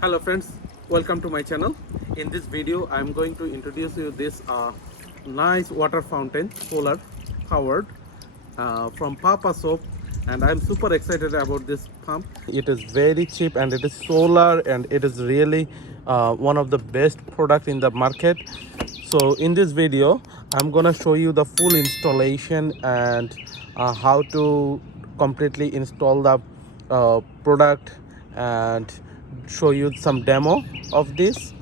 Hello friends, welcome to my channel. In this video I'm going to introduce you this nice water fountain, solar powered, from POPOSOAP, and I'm super excited about this pump. It is very cheap and it is solar and it is really one of the best product in the market. So in this video I'm gonna show you the full installation and how to completely install the product and show you some demo of this.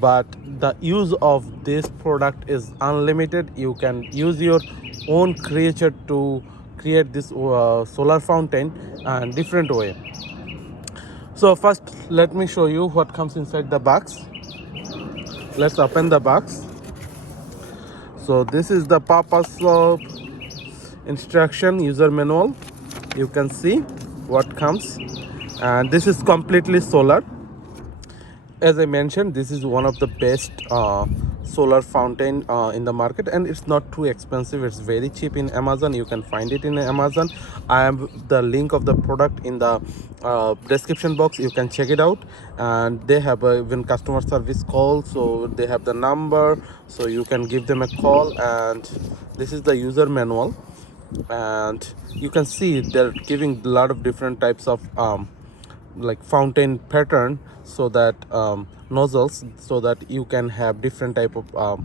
But the use of this product is unlimited. You can use your own creature to create this solar fountain in different way. So first let me show you what comes inside the box. Let's open the box. So this is the purpose of instruction user manual. You can see what comes, and this is completely solar. As I mentioned, this is one of the best solar fountain in the market, and it's not too expensive. It's very cheap in Amazon. You can find it in Amazon. I have the link of the product in the description box. You can check it out, and they have even customer service call, so they have the number, so you can give them a call. And this is the user manual, and you can see they're giving a lot of different types of like fountain pattern, so that nozzles, so that you can have different type of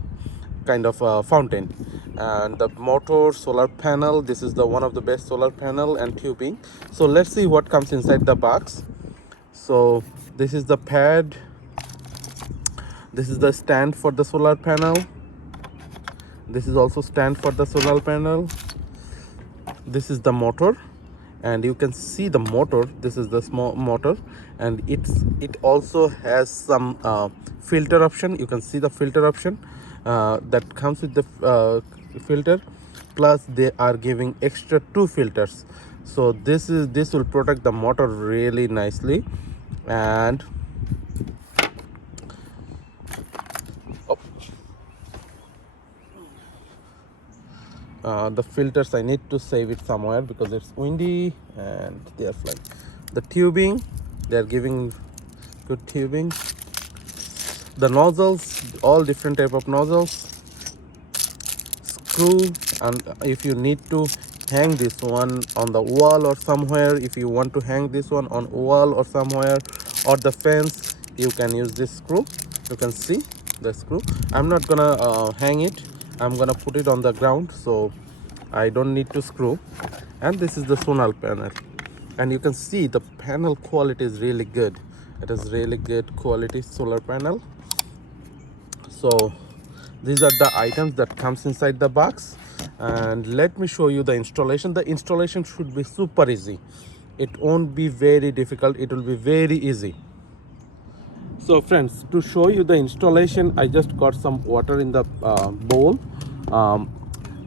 kind of fountain. And the motor, solar panel, this is the one of the best solar panel, and tubing. So let's see what comes inside the box. So this is the pad, this is the stand for the solar panel, this is also stand for the solar panel, this is the motor, and you can see the motor. This is the small motor, and it also has some filter option. You can see the filter option that comes with the filter, plus they are giving extra 2 filters. So this will protect the motor really nicely. And the filters, I need to save it somewhere because it's windy and they are flying. The tubing, they are giving good tubing. The nozzles, all different type of nozzles, screw, and if you need to hang this one on the wall or somewhere, if you want to hang this one on wall or somewhere, or the fence, you can use this screw. You can see the screw. I'm not gonna hang it, I'm gonna put it on the ground, so I don't need to screw. And this is the solar panel, and you can see the panel quality is really good. It is really good quality solar panel. So these are the items that comes inside the box, and let me show you the installation. The installation should be super easy. It won't be very difficult, it will be very easy. So friends, to show you the installation, I just got some water in the bowl.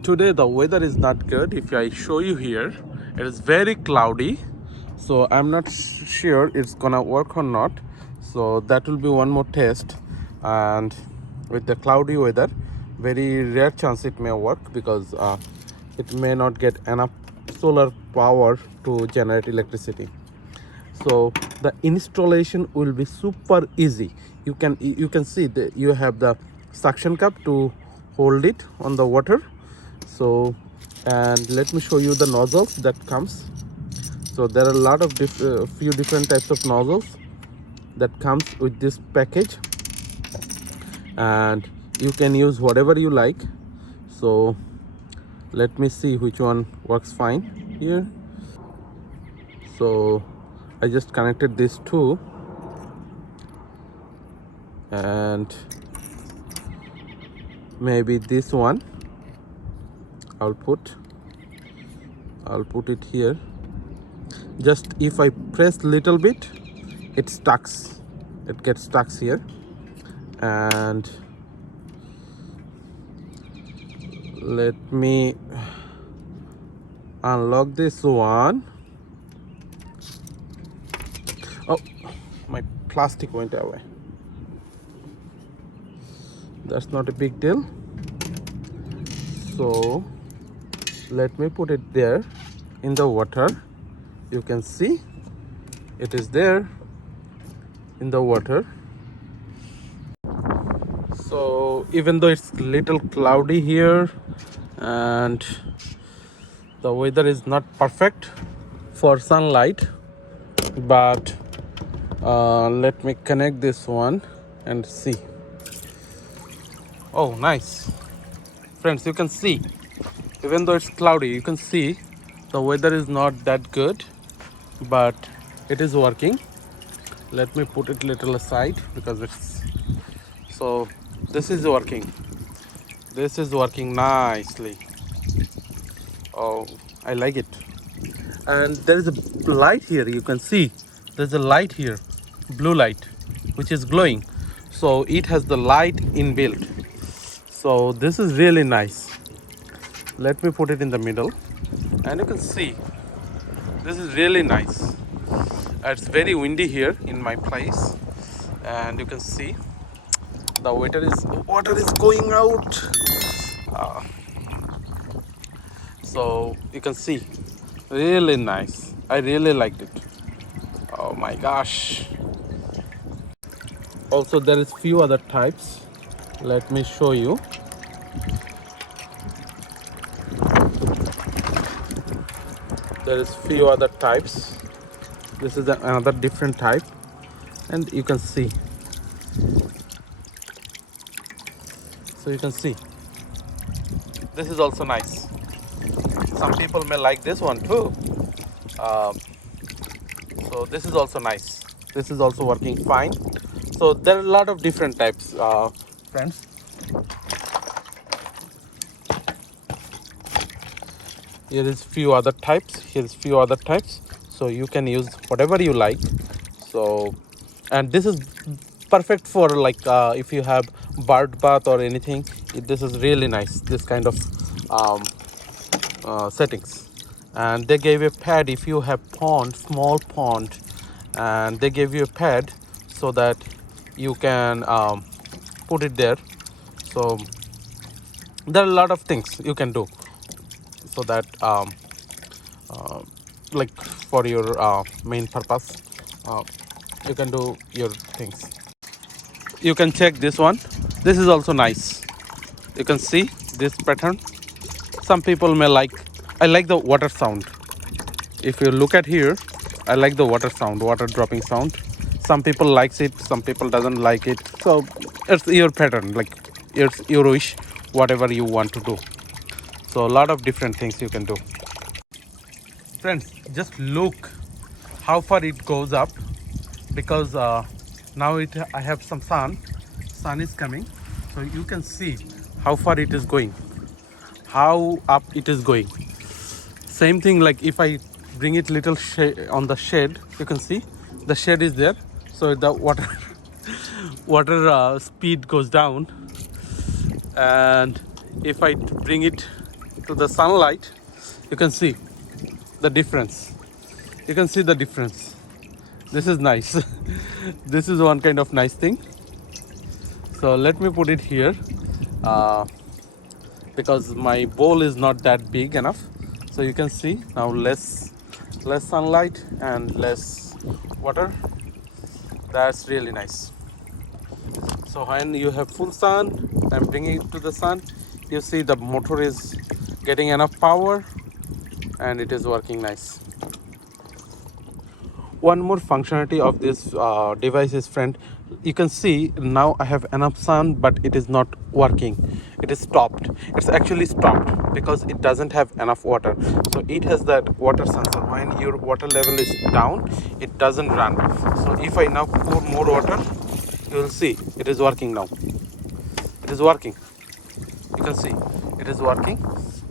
Today the weather is not good. If I show you here, it is very cloudy, so I'm not sure it's gonna work or not. So that will be one more test. And with the cloudy weather, very rare chance it may work, because it may not get enough solar power to generate electricity. So the installation will be super easy. You can see that you have the suction cup to hold it on the water. So, and let me show you the nozzles that comes. So there are a lot of few different types of nozzles that comes with this package, and you can use whatever you like. So let me see which one works fine here. So I just connected these two, and maybe this one I'll put it here. Just if I press little bit, it gets stuck here. And let me unlock this one. Oh, my plastic went away. That's not a big deal. So let me put it there in the water. You can see it is there. in the water. So even though it's little cloudy here and the weather is not perfect for sunlight, but let me connect this one and see. Oh, nice. Friends, you can see, even though it's cloudy, you can see the weather is not that good, but it is working. Let me put it little aside because it's so this is working. This is working nicely. Oh, I like it. And there is a light here. You can see there's a light here, blue light, which is glowing. So it has the light inbuilt. So this is really nice. Let me put it in the middle, and you can see this is really nice. It's very windy here in my place, and you can see the water is going out. So you can see, really nice. I really liked it. Oh my gosh. Also there is few other types. Let me show you. There is few other types. This is another different type, and you can see. So you can see this is also nice. Some people may like this one too. So this is also nice. This is also working fine. So there are a lot of different types, friends. Here is few other types. Here is few other types. So you can use whatever you like. So, and this is perfect for like if you have bird bath or anything. This is really nice. This kind of settings. And they gave a pad if you have pond, small pond, and they gave you a pad so that you can put it there. So there are a lot of things you can do so that like for your main purpose you can do your things. You can check this one. This is also nice. You can see this pattern. Some people may like. I like the water sound. If you look at here, I like the water sound, water dropping sound. Some people likes it, some people doesn't like it. So it's your pattern, like it's your wish, whatever you want to do. So a lot of different things you can do. Friends, just look how far it goes up, because now I have some sun is coming, so you can see how far it is going, how up it is going. Same thing, like if I bring it little on the shade, you can see the shade is there, so the water speed goes down. And if I bring it to the sunlight, you can see the difference. You can see the difference. This is nice. This is one kind of nice thing. So let me put it here because my bowl is not that big enough. So you can see now less sunlight and less water. That's really nice. So when you have full sun and bringing it to the sun, you see the motor is getting enough power and it is working nice. One more functionality of this device is, friend, you can see now I have enough sun, but it is not working. It is stopped. It's actually stopped because it doesn't have enough water. So it has that water sensor. When your water level is down, it doesn't run. So if I now pour more water, you will see it is working now. It is working. You can see it is working.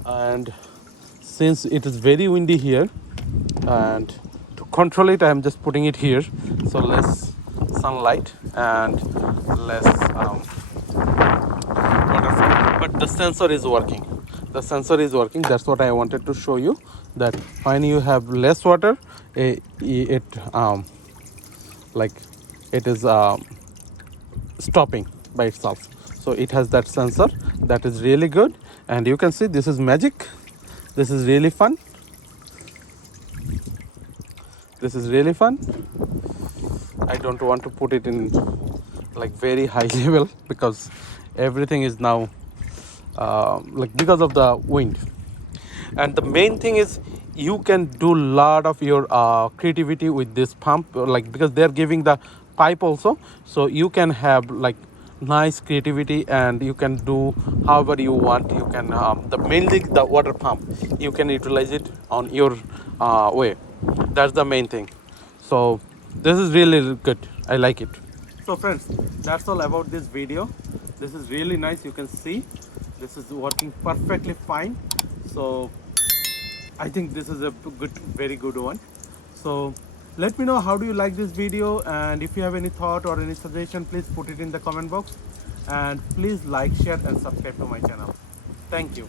And since it is very windy here, and to control it, I am just putting it here, so less sunlight and less water flow. But the sensor is working. The sensor is working. That's what I wanted to show you, that when you have less water, it is stopping by itself. So it has that sensor. That is really good. And you can see this is magic. This is really fun. This is really fun. I don't want to put it in like very high level because everything is now like because of the wind. And the main thing is you can do lot of your creativity with this pump, like because they're giving the pipe also, so you can have like nice creativity and you can do however you want. You can the mainly the water pump, you can utilize it on your way. That's the main thing. So this is really good, I like it. So friends, that's all about this video. This is really nice. You can see this is working perfectly fine. So I think this is a good, very good one. So let me know how do you like this video, and if you have any thought or any suggestion, please put it in the comment box, and please like, share and subscribe to my channel. Thank you.